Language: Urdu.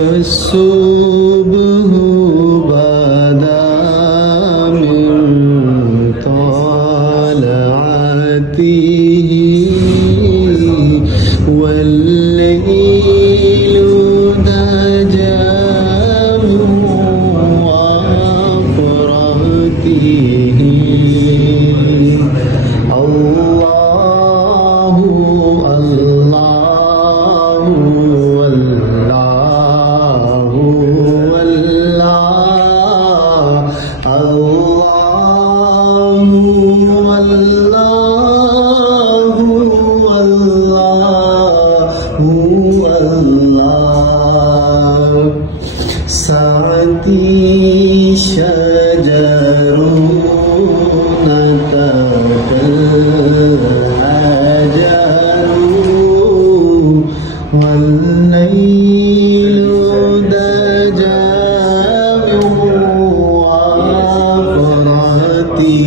الصبح بدا من طلعته والليل دجى من وفرته الله الله والله سعدي شجر نطق الحجر والليل دجى من وفرته